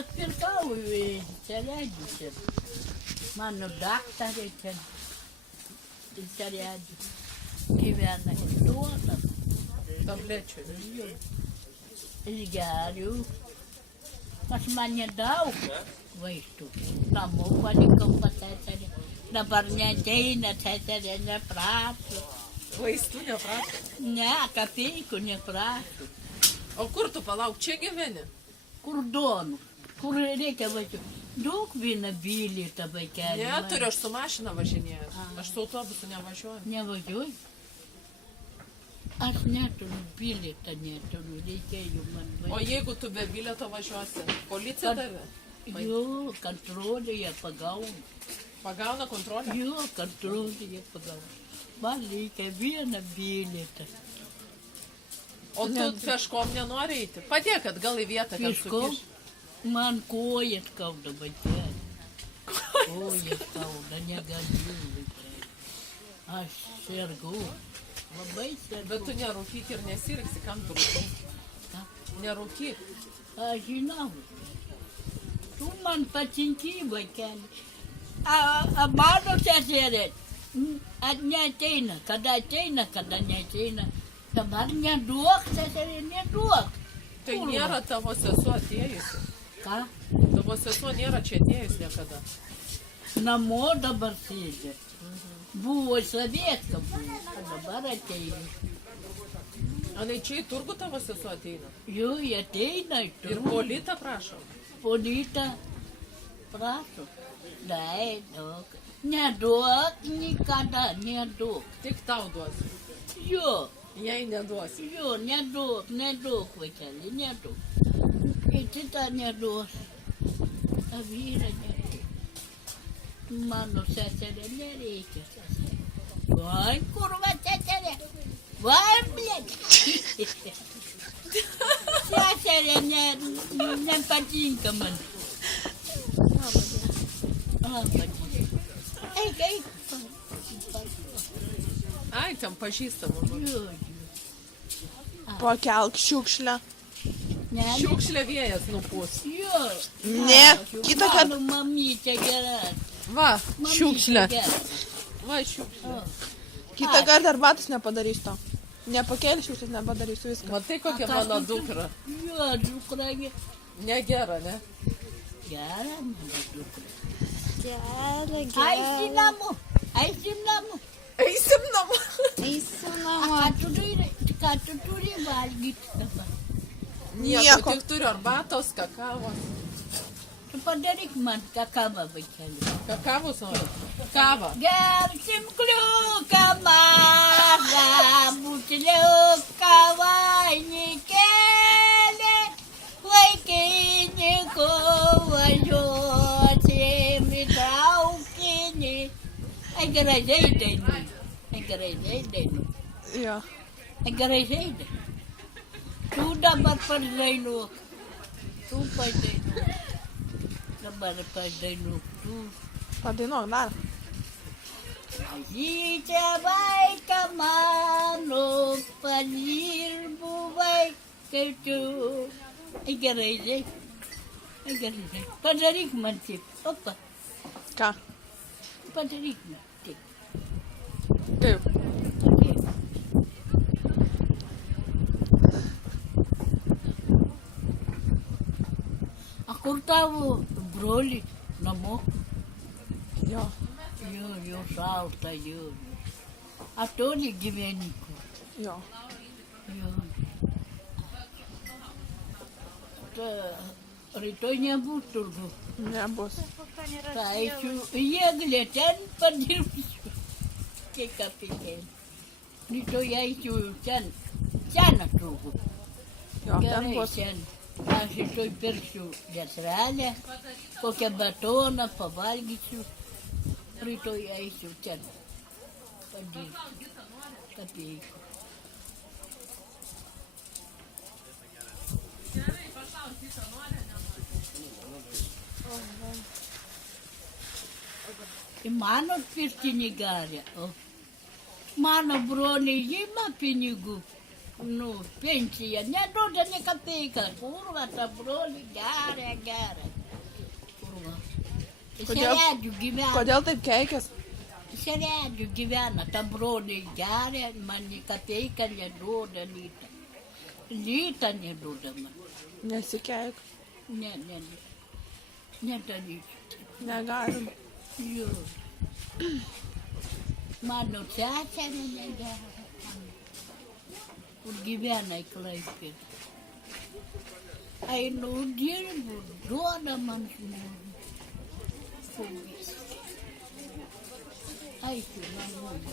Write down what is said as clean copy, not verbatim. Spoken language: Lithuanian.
Aš pirkau ceredžius. Mano daktarė čia ceredžius gyvena ir duoda. Tablečių. Išgeriu. Pas mane daug vaistų. Namų palikau pas seserį. Dabar neateina seserė, neprašo. Vaistų neprašo. Ne, kapeikų neprašo. O kur tu palauk, čia gyveni? Kur duonų? Kur reikia važiuoti? Daug vieną bilietą vaikelį. Neturiu, aš su mašina važinėjęs. Aš su autobusu nevažiuoju. Nevažiuoju? Aš neturiu bilietą, reikėjo man važiuoti. O jeigu tu be bilieto važiuosi, policija tave? Jo, kontrolėje pagauna. Pagauna kontrolę? Jo, kontrolėje pagauna. Man reikia vieną bilietą. O tu peškom nenori eiti? Padėk atgal į vietą, kad Peškom? sukiš. Man kojas skauda, vaikeli. Kojas skauda, negaliu, vaikeli. Aš sergu. Labai sergu. Bet tu nerūkyk ir nesiriksi, kam tu rūkai? Ką? Nerūkyk. Aš žinau. Tu man patinki, vaikeli. Mano seserė neateina. Kada ateina, kada neateina. Dabar neduok, seserė, neduok. Tai nėra tavo sesuo atėjusi. Ką? Tavo sesuo nėra čia atėjus niekada. Namo dabar sėdė. Buvo savietka, buvo. O dabar ateina. O ne čia į turgų tavo sesuo ateina? Jo, jie ateina į Ir turgų. politą prašo. Polita prašo. Dai, duok. Neduok, nikada neduok. Tik tau duosiu. Jo, Jei neduosiu. jo, neduok, vaikeli, neduok. Į kitą neduos. A vyrą neduok. Mano seserė nereikia seserė. Vai, kurva seserė. Vai, blėt. Seserė nepatinka man. Patinka. Eik, eik. Ai, ten pažįstama. Jo, jo. Pakelk šiukšlę. Ne, Šiukšlė vėjas nupūs. jo. Ne, kitą kartą. Mano mamytė gera. Va, Mamytė šiukšlė. gera. Va, šiukšlė. O. Kitą kartą arbatos nepadarysiu to. Nepakėlė šiukšlės, nepadarysiu viską. Matai, kokia Ką mano tu- dukra. Jo, dukra Negera, ne? gera, mano dukra. Gerai, Eisi namo, eisi namo. Eisim namo. Eisiu A, namo. ką tu turi valgyti dabar? Nieko. Tik turiu arbatos, kakavos. Tu padaryk man kakavą, vaikeli. Kakavos nori? Kavą. Gersim kliuką mažą, buteliuką vainikėlį, vaikiniku važiuosim į traukinį. Ai gražiai dainuoji, ai gražiai dainuoji, Jo. ai gražiai dainuoji. Tu dabar padainuok, tu padainuok, dabar padainuok, tu. Padainuok dar. Mažytė vaiką mano, padirbu vaikai tu. Ai gerai, žai. Ai gerai, žai. Padaryk man taip. Opa, Ką? padaryk man taip. Kaip? Taip. A kur tavo broli namo? Jo. Jo, šalta, jo. A toli gyveni kur? Jo. Jo. Rytoj nebus turgų. Nebus. Tai eisiu į Eglę, ten padirbsiu. Kiek kapitėlį. Rytoj eisiu ten. Seną turgų. Jo, ten Gerai, bus. ten. Aš rytoj pirksiu dešrelę, kokią batoną, pavalgysiu. Rytoj eisiu ten. Padirbsiu. Kapeiką. į mano pirtinį garę. O mano broliai ima pinigų. Nu, pensija, neduoda nė kapeiką. Kurva, ta broli, geria. Kurva. Seredžių gyvena. Kodėl taip keikės? Seredžių gyvena, ta broli geria, man nė kapeiką neduoda lytą. Lytą neduoda man. Nesikeik. Ne. Nedaryčiau. Negalim. Jo. Mano seserė negera. Kur gyvena į Klaipėdą. Einu dirbu, duoda man žmogų. Aišku, man duoda.